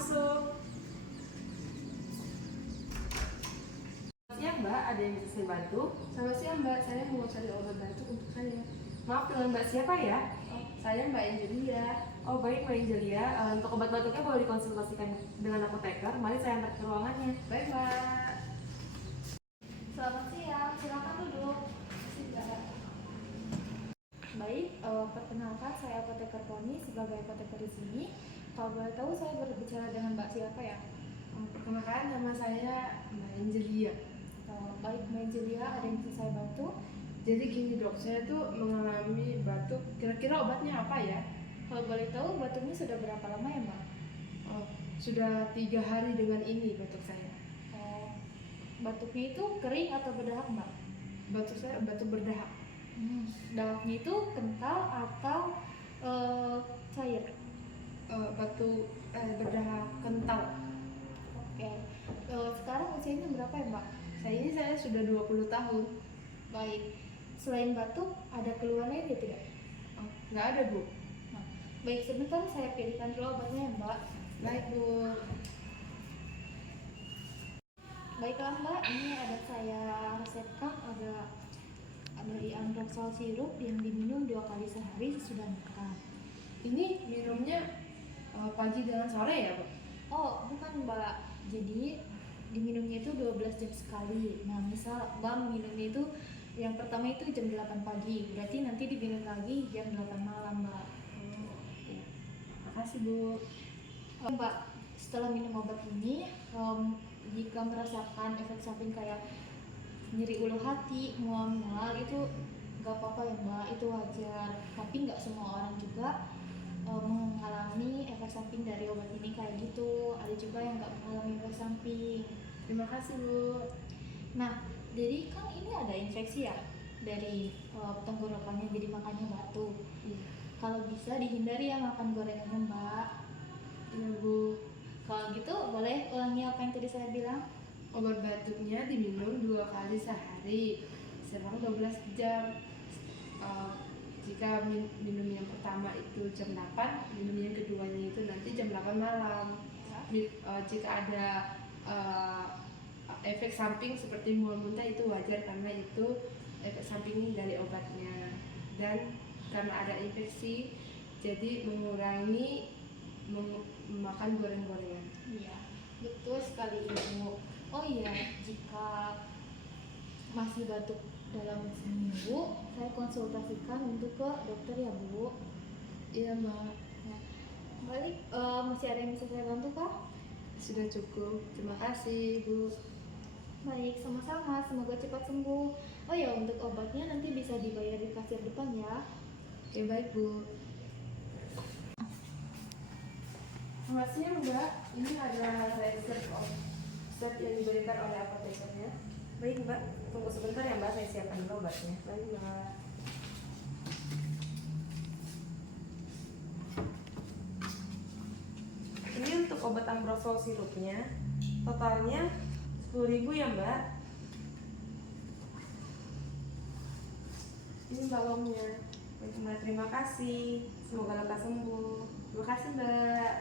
masuk. Siang Mbak, ada yang bisa saya bantu? Selamat siang Mbak, saya mau cari obat batuk untuk saya. Maaf, dengan Mbak siapa ya? Oh, saya Mbak Angelia. Oh baik Mbak Angelia, untuk obat batuknya boleh dikonsultasikan dengan apoteker. Mari saya antar ke ruangannya. Baik Mbak. Selamat siang, silakan duduk. Terima kasih Mbak. Baik, perkenalkan saya apoteker Poni sebagai apoteker di sini. Kalau boleh tahu saya berbicara dengan Mbak siapa ya? Perkenalkan, nama saya Mbak Angelia. Baik, Mbak Julia, ada yang bisa saya bantu? Jadi gini dok, saya tuh mengalami batuk. Kira-kira obatnya apa ya? Kalau boleh tahu batuknya sudah berapa lama ya Mbak? Oh, sudah 3 hari dengan ini batuk saya. Batuknya itu kering atau berdahak Mbak? Batuk saya batuk berdahak. Dahaknya itu kental atau cair? Batuk berdahak kental. Oke, sekarang usianya berapa ya Mbak? Saya sudah 20 tahun. Baik, selain batuk ada keluhan lain ya tidak? Oh, nggak ada Bu. Nah, baik, sebentar saya pilihkan dulu obatnya ya Mbak. Baik Bu. Baiklah Mbak, ini ada saya resepkan ada dari Androxol sirup yang diminum 2 kali sehari sesudah makan. Ini minumnya pagi dengan sore ya Bu? Oh, bukan Mbak. Jadi diminumnya itu 12 jam sekali. Nah, misal Mbak minumnya itu yang pertama itu jam 8 pagi, berarti nanti diminum lagi jam 8 malam Mbak. Ya. Makasih Bu. Mbak, setelah minum obat ini, jika merasakan efek samping kayak nyeri ulu hati, mual-mual, itu gak apa-apa ya Mbak, itu wajar. Tapi nggak semua orang juga mengalami efek samping dari obat ini kayak gitu. Ada juga yang nggak mengalami efek samping. Terima kasih Bu. Nah, jadi kan ini ada infeksi ya dari tenggorokannya, jadi makanya batuk. Kalau bisa dihindari ya makan gorengannya Mbak. Iya Bu. Kalau gitu boleh ulangi apa yang tadi saya bilang? Obat batuknya diminum 2 kali sehari selama 12 jam. Jika minum yang pertama itu jam 8, minum yang keduanya itu nanti jam 8 malam. Jika ada efek samping seperti mual muntah itu wajar karena itu efek samping dari obatnya. Dan karena ada infeksi, jadi mengurangi makan goreng-gorengan. Iya, betul sekali Ibu. Oh iya, jika masih batuk dalam seminggu, saya konsultasikan untuk ke dokter ya Bu. Iya Mbak. Nah, balik masih ada yang bisa saya bantu kah? Sudah cukup. Terima kasih Bu. Baik, sama-sama. Semoga cepat sembuh. Oh ya, untuk obatnya nanti bisa dibayar di kasir depan ya. Oke baik Bu. Selamat siang Mbak. Ini adalah resep yang diberikan oleh apotekernya. Baik Mbak, tunggu sebentar ya Mbak, saya siapkan dulu obatnya. Baik Mbak. Ini untuk obat Ambroxol sirupnya, totalnya 10.000 ya Mbak. Ini balonnya. Baik Mbak, terima kasih. Semoga lekas sembuh. Terima kasih Mbak.